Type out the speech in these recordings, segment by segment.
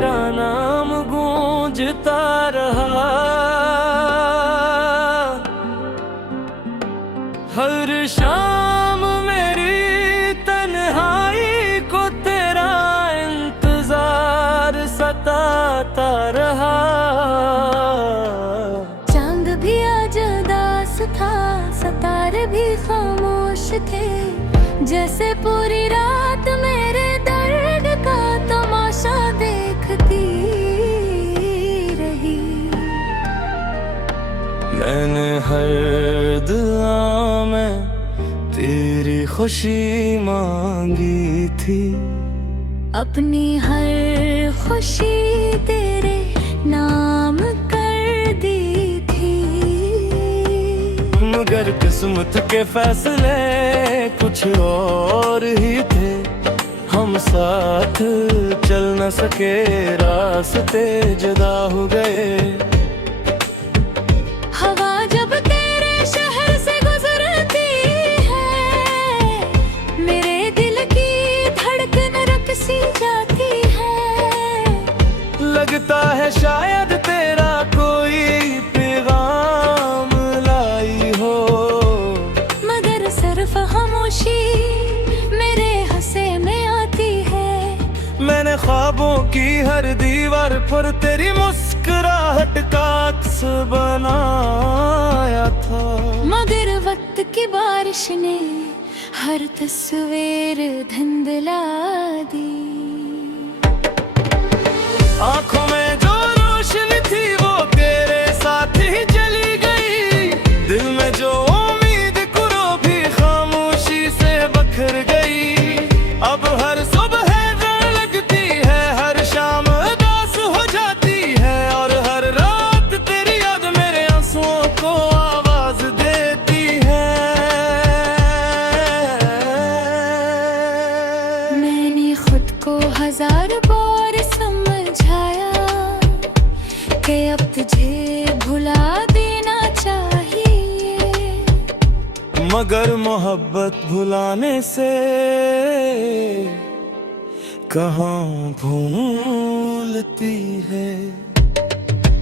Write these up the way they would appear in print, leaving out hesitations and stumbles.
तेरा नाम गूंजता रहा। हर शाम मेरी तन्हाई को तेरा इंतजार सताता रहा। चांद भी आज उदास था, सितारे भी खामोश थे, जैसे पूरी रात मेरे दर्द का तमाशा देखती रही। मैंने हर दुआ में तेरी खुशी मांगी थी, अपनी हर खुशी तेरे नाम कर दी थी। मगर किस्मत के फैसले कुछ और ही थे, हम साथ चल न सके, रास्ते जुदा हो गए। हवा जब तेरे शहर से गुजरती है, मेरे दिल की धड़कन रुक सी जाती है। लगता है शायद तेरा कोई पैगाम लाई हो, मगर सिर्फ खामोशी मेरे हंसे में आती है। मैंने ख्वाबों की हर दीवार पर तेरी मुस्कुराहट का अक्स बनाया था, मगर वक्त की बारिश ने हर तस्वीर धुंधला दी। आंखों में जो रोशनी थी वो तेरे साथ ही चली गई, दिल में जो उम्मीद कुरो भी खामोशी से बखर गई। अब हर सुबह रो लगती है, हर शाम उदास हो जाती है, और हर रात तेरी याद मेरे आंसुओं को आवाज देती है। मैंने खुद को हजार बार समझाया कि अब तुझे भुला देना चाहिए, मगर मोहब्बत भुलाने से कहाँ भूलती है।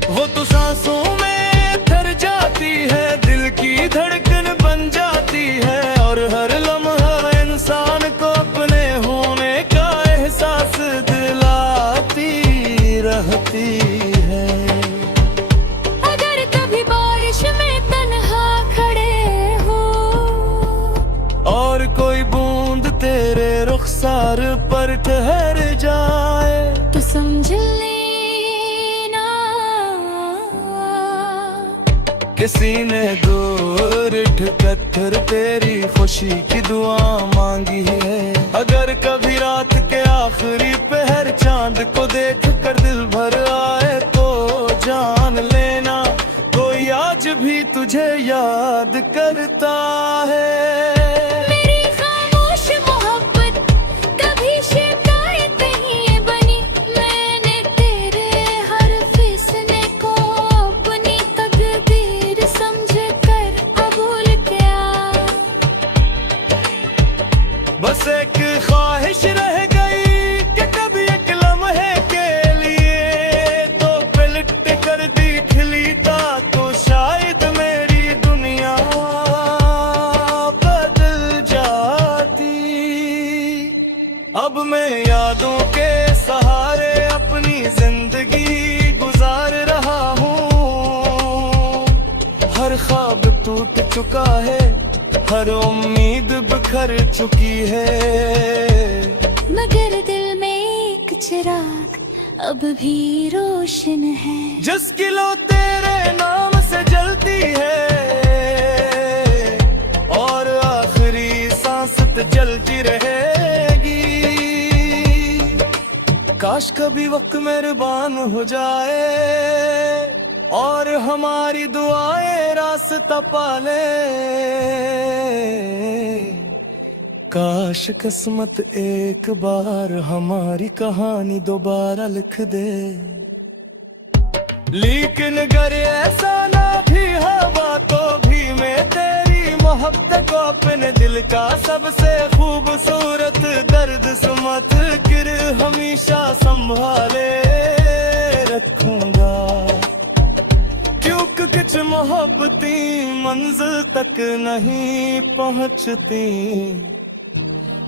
वो तो सांसों में ठहर जाती है, दिल की धड़कन बन जाती है, और हर लम्हा इंसान को अपने होने का एहसास दिलाती रहती है। अगर कभी बारिश में तन्हा खड़े हो, और कोई बूंद तेरे रुखसार पर ठहर जाए, तो समझ लेना किसी ने दूर ठकर तेरी खुशी की दुआ मांगी है। अगर कभी रात के आखिरी पहर चांद को देख कर दिल भर आए, तो जान लेना कोई आज भी तुझे याद करता है। मेरी खामोश मोहब्बत कभी शिकायत नहीं बनी, मैंने तेरे हर फैसले को अपनी तकदीर समझकर कबूल किया। बस एक ख्वाहिश रह गई कि कभी एक लम्हे के लिए तो पलट कर देख लीता, तो शायद मेरी दुनिया बदल जाती। अब मैं यादों के सहारे अपनी जिंदगी गुजार रहा हूँ। हर ख्वाब टूट चुका है, हर उम्मीद बिखर चुकी है, मगर दिल में एक चिराग अब भी रोशन है, जिसकी लो तेरे नाम से जलती है, और आखिरी सांस तक जलती रहेगी। काश कभी वक्त मेहरबान हो जाए, और हमारी दुआएं रास्ता पाले। काश किस्मत एक बार हमारी कहानी दोबारा लिख दे, लेकिन अगर ऐसा ना भी हवा तो भी मैं तेरी मोहब्बत को अपने दिल का सबसे खूबसूरत दर्द सुमत गिर हमेशा संभाले रखूंगा, क्योंकि कुछ मोहब्बती मंजिल तक नहीं पहुंचती,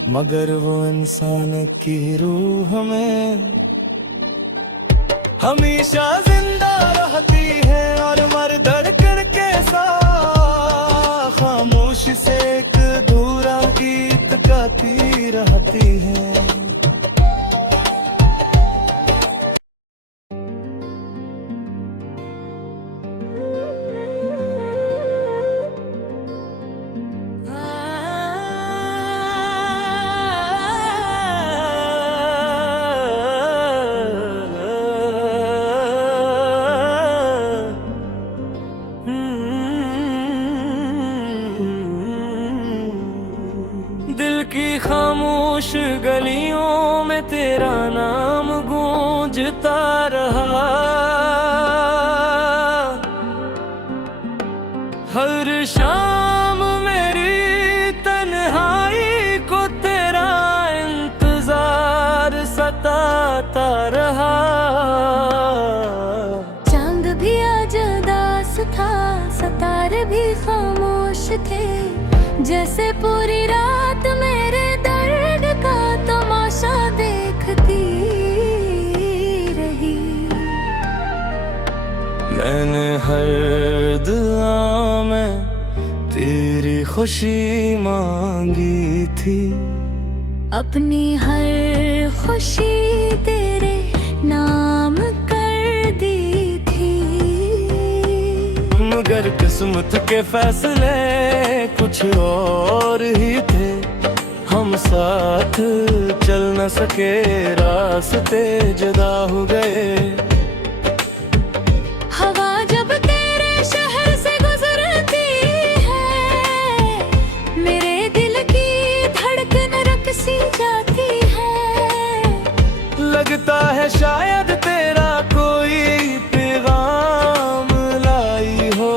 मगर वो इंसान की रूह में हमेशा जिंदा रहती है और मर धड़कन के साथ खामोशी से एक अधूरा गीत गाती रहती है। दिल की खामोश गलियों में तेरा नाम गूंजता रहा, हर शाम मेरी तन्हाई को तेरा इंतजार सताता रहा। चांद भी आज उदास था, सितारे भी खामोश थे, जैसे पूरी रात मेरे दर्द का तमाशा देखती रही। मैंने हर दुआ में तेरी खुशी मांगी थी, अपनी हर खुशी तेरे नाम कर दी थी, मगर किस्मत के फैसले कुछ और ही थे, हम साथ चल न सके, रास्ते जुदा हो गए। हवा जब तेरे शहर से गुजरती है, मेरे दिल की धड़कन रकसी जाती है, लगता है शायद तेरा कोई पैगाम लाई हो,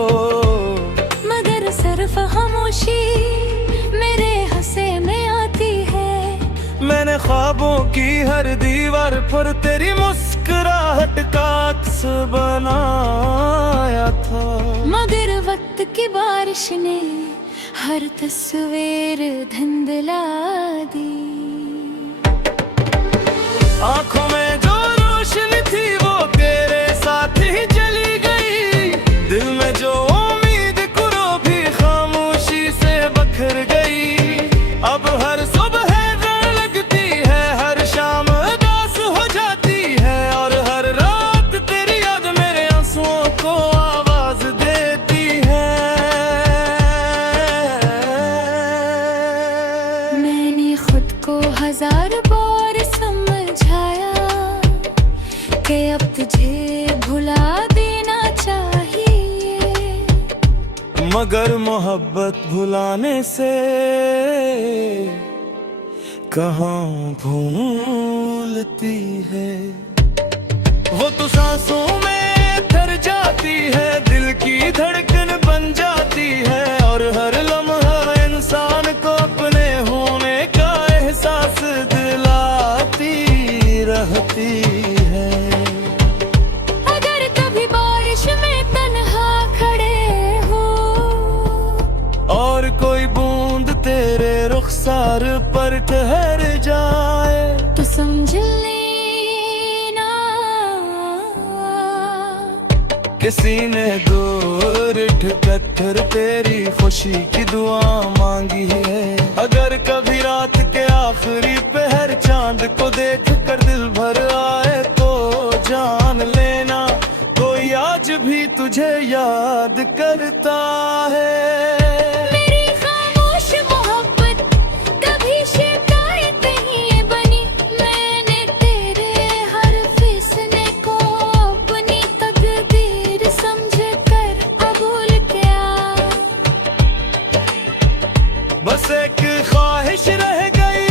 मगर सिर्फ खामोशी मेरे हंसे में आती है। मैंने ख्वाबों की हर दीवार पर तेरी मुस्कुराहट का अक्स बनाया था, मगर वक्त की बारिश ने हर तस्वीर धुंधला दी। आंखों में जो रोशनी थी वो तेरे साथ ही चली गई, दिल में जो उम्मीद कुरो भी खामोशी से बखर गई। अब हर सुबह रण लगती है, हर शाम उदास हो जाती है, और हर रात तेरी याद मेरे आंसुओं को आवाज देती है। मैंने खुद को हजार बार समझाया कि अब तुझे भुला देना चाहिए, मगर मोहब्बत भुलाने से कहाँ भूलती है। वो तो सांसों में ठहर जाती है, दिल की धड़कन बन जाती है, और हर लम्हा इंसान को अपने होने का एहसास दिलाती रहती है। अगर कभी बारिश में तन्हा खड़े हो और कोई बूंद तेरे रुखसार पर ठहर जाए, तो समझ लेना किसी ने दूर ठकर तेरी खुशी की दुआ मांगी है। अगर कभी रात के आखिरी पहर चांद को देख कर दिल भर आए, तो जान लेना कोई आज भी तुझे याद करता है। मेरी खामोश मोहब्बत कभी शिकायत नहीं बनी, मैंने तेरे हर फैसले को अपनी तकदीर समझकर कबूल किया। बस एक ख्वाहिश रह गई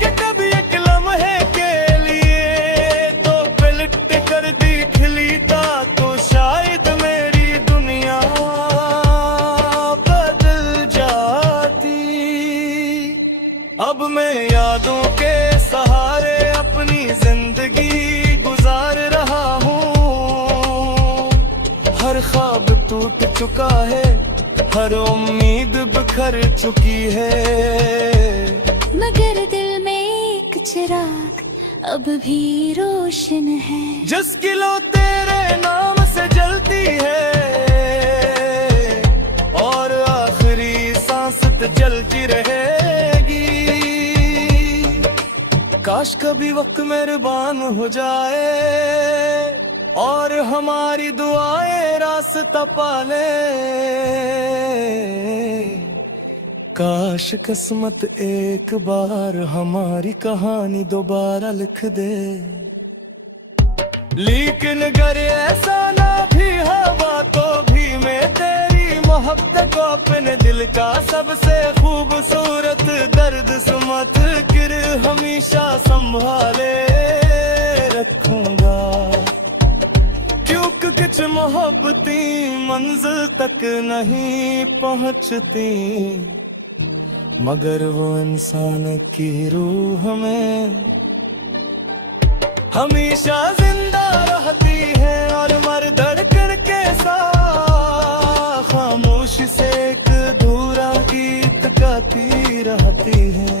कि कभी एक लम्हे के लिए तो पलट कर देख लीता, तो शायद मेरी दुनिया बदल ख्वाब टूट चुका है, हर उम्मीद बिखर चुकी है। मगर दिल में एक चिराग अब भी रोशन है, जिसकी लो तेरे नाम से जलती है, और आखिरी सांस जलती रहेगी। काश कभी वक्त मेहरबान हो जाए और हमारी दुआएं रास्ता पाले। काश किस्मत एक बार हमारी कहानी दोबारा लिख दे। लेकिन अगर ऐसा ना भी हवा तो भी मैं तेरी मोहब्बत को अपने दिल का सबसे खूबसूरत दर्द सुमत कर हमेशा संभाले रखूंगा। क्योंकि कुछ मोहब्बतें मंजिल तक नहीं पहुंचती, मगर वो इंसान की रूह में हमेशा जिंदा रहती है, और मर धड़कन के साथ खामोशी से एक अधूरा गीत गाती रहती है।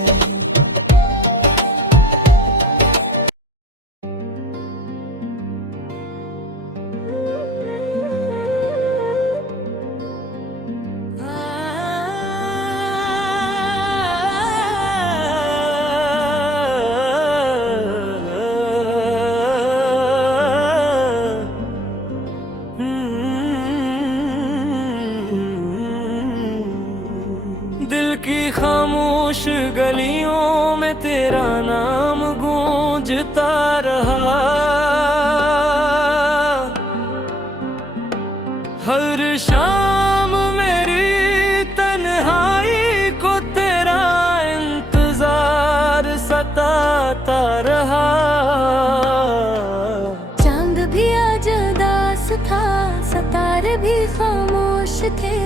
दिल की खामोश गलियों में तेरा नाम गूंजता रहा, हर शाम मेरी तन्हाई को तेरा इंतजार सताता रहा। चांद भी आज उदास था, सितारे भी खामोश थे,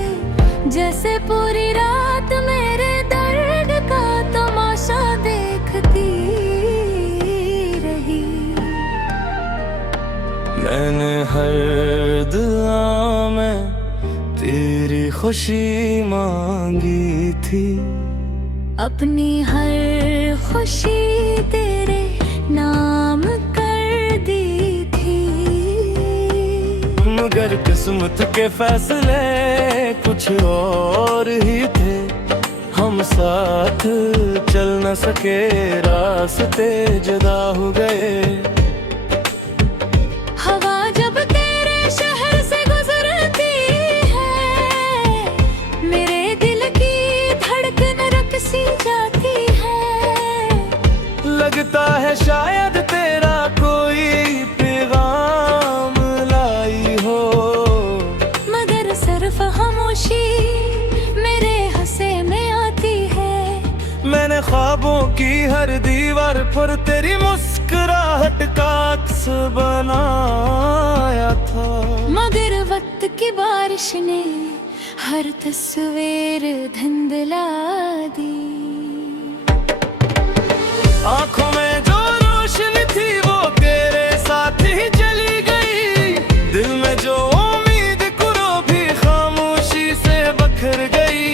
जैसे पूरी रात मेरे दर्द का तमाशा देखती रही। मैंने हर दुआ में तेरी खुशी मांगी थी, अपनी हर खुशी तेरे नाम कर दी थी। मगर किस्मत के फैसले कुछ और ही थे, हम साथ चल न सके, रास्ते जुदा हो गए। हवा जब तेरे शहर से गुजरती है, मेरे दिल की धड़कन रकसी जाती है। लगता है शायद तेरा कोई पैगाम लाई हो, मगर सिर्फ खामोशी मेरे हंसे में आती है। मैंने ख्वाबों की हर दीवार पर तेरी मुस्कुराहट का अक्स बनाया था, मगर वक्त की बारिश ने हर तस्वीर धुंधला दी। आंखों में जो रोशनी थी वो तेरे साथ ही चली गई, दिल में जो उम्मीद कुरो भी खामोशी से बखर गई।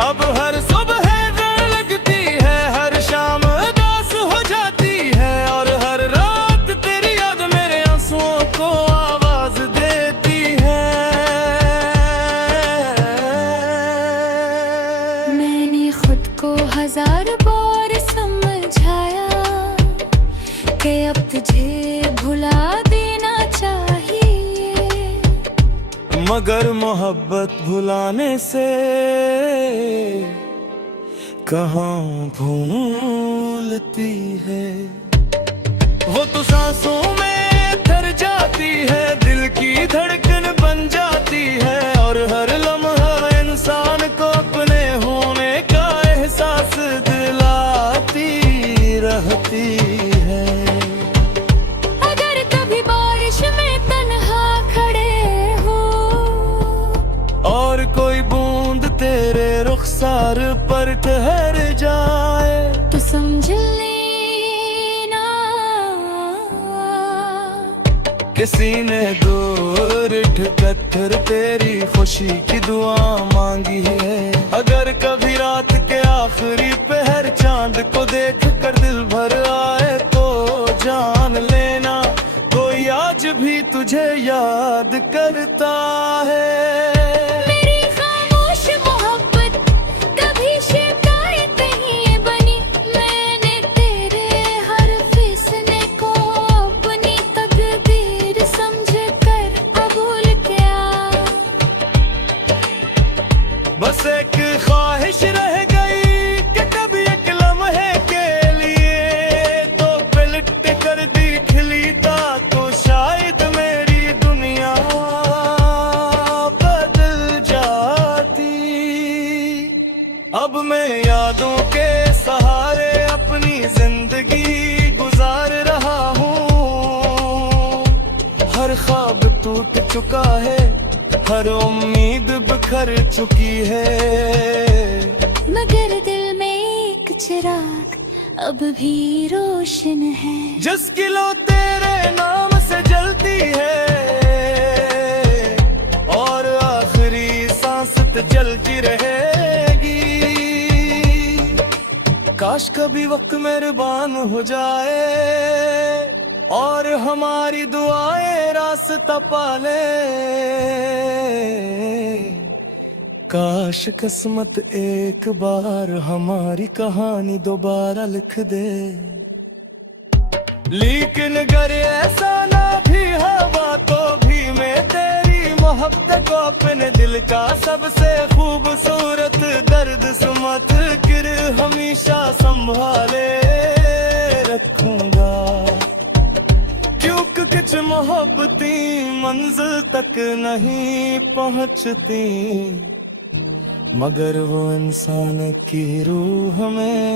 अब हर सुबह डर लगती है, हर शाम उदास हो जाती है, और हर रात तेरी याद मेरे आंसुओं को आवाज देती है। मैंने खुद को हजार बार समझाया कि अब तुझे भुला देना चाहिए, मगर मोहब्बत भुलाने से कहाँ भूलती है। वो तो सांसों में ठहर जाती है, दिल की धड़कन बन जाती है, और हर लम्हा इंसान को अपने होने का एहसास दिलाती रहती है। अगर कभी बारिश में तन्हा खड़े हो और कोई बूंद तेरे रुखसार पर ठहर जाए, तो समझ लेना किसी ने दूर ठककर तेरी खुशी की दुआ मांगी है। अगर कभी रात के आखिरी पहर चांद को देख कर दिल भर आए तो जान लेना कोई आज भी तुझे याद करता है। मेरी खामोश मोहब्बत कभी शिकायत नहीं बनी, मैंने तेरे हर फैसले को अपनी तकदीर समझ कर कबूल किया। बस एक ख्वाहिश रह गई कि कभी एक लम्हे के लिए तो पलट कर देख लेता तो शायद मेरी दुनिया बदल जाती। अब मैं यादों के सहारे अपनी जिंदगी गुजार रहा हूँ। हर ख्वाब टूट चुका है, हर उम्मीद बिखर चुकी है, मगर दिल में एक चिराग अब भी रोशन है। जिसकी लो तेरे नाम से जलती है और आखिरी सांस जलती रहेगी। काश कभी वक्त मेहरबान हो जाए और हमारी दुआएं रास्ता पाले। काश किस्मत एक बार हमारी कहानी दोबारा लिख दे। लेकिन अगर ऐसा ना भी हवा तो भी मैं तेरी मोहब्बत को अपने दिल का सबसे खूबसूरत दर्द सुमत कर हमेशा संभाले रखूंगा। क्योंकि कुछ मोहब्बती मंजिल तक नहीं पहुंचती, मगर वो इंसान की रूह में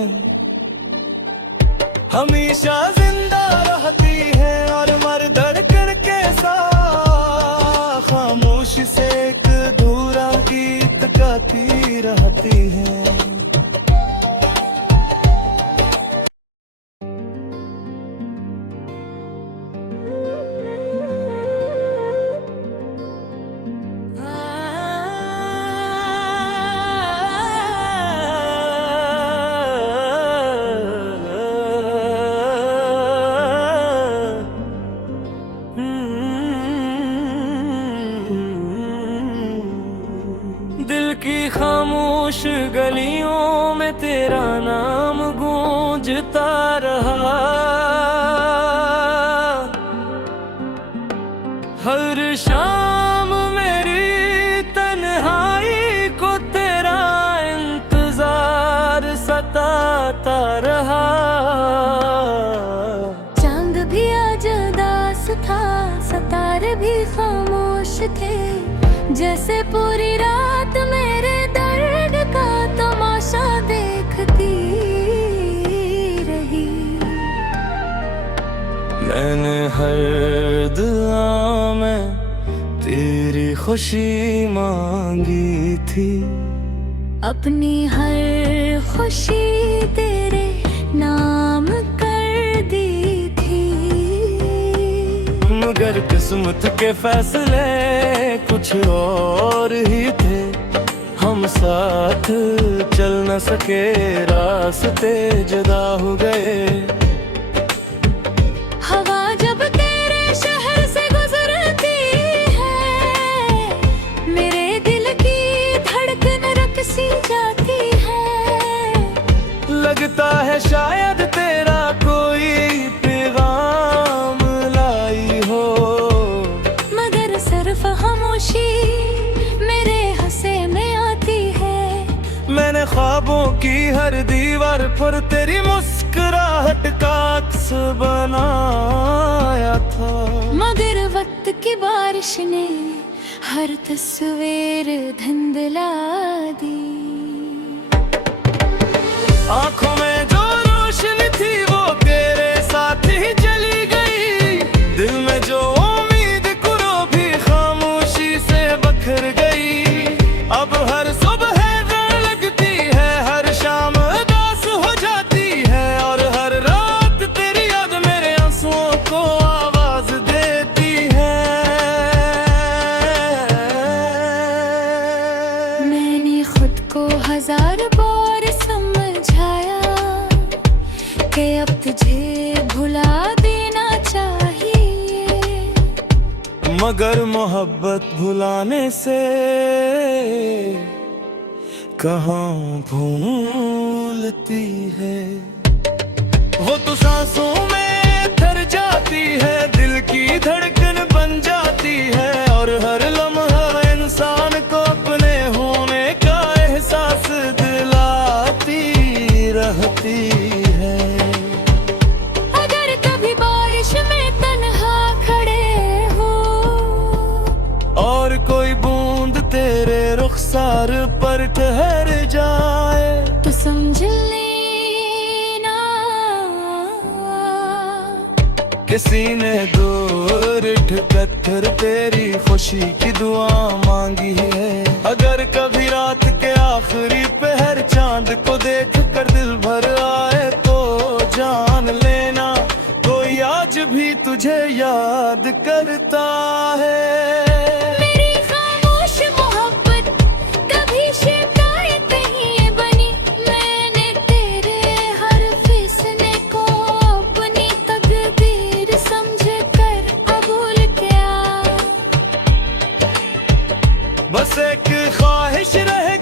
हमेशा जिंदा रहती है और मर धड़कन के साथ खामोशी से एक अधूरा गीत गाती रहती है। दिल की खामोश गलियों में तेरा नाम गूंजता रहा। हर शाम मेरी तन्हाई को तेरा इंतजार सताता रहा। चांद भी आज उदास था, सितारे भी खामोश थे, जैसे पूरी रात मेरे दर्द का तमाशा देखती रही। मैंने हर दुआ में तेरी खुशी मांगी थी, अपनी हर खुशी तेरे नाम कर दी थी। मगर किस्मत के फैसले कुछ और ही थे, हम साथ चल न सके, रास्ते जुदा हो गए। हवा जब तेरे शहर से गुजरती है, मेरे दिल की धड़कन रुक सी जाती है। लगता है शायद तेरा कोई पैगाम लाई हो, मगर सिर्फ खामोशी मेरे हंसे में आती है। मैंने ख्वाबों की हर दीवार पर तेरी मुस्कुराहट का अक्स बनाया था, मगर वक्त की बारिश ने हर तस्वीर धुंधला दी। आंखों में जो रोशनी थी वो तेरे साथ ही चली गई, दिल में जो उम्मीद कुरो भी खामोशी से बखर गई। अब हर सुबह डर लगती है, हर शाम उदास हो जाती है, और हर रात तेरी याद मेरे आंसुओं को आवाज देती है। मोहब्बत भुलाने से कहाँ भूलती है। वो तो सांसों में ठहर जाती है, दिल की धड़कन बन जाती है, और हर लम्हा इंसान को अपने होने का एहसास दिलाती रहती है। अगर कभी बारिश में तन्हा खड़े हो और कोई बूंद तेरे रुखसार पर ठहर जाए, तो समझ लेना किसी ने दूर ठकर तेरी खुशी की दुआ मांगी है। अगर कभी रात के आखिरी पहर चांद को देख कर दिल भर आए, तो जान लेना कोई आज भी तुझे याद करता है। मेरी खामोश मोहब्बत कभी शिकायत नहीं बनी, मैंने तेरे हर फैसले को अपनी तकदीर समझकर कबूल किया। बस एक ख्वाहिश रह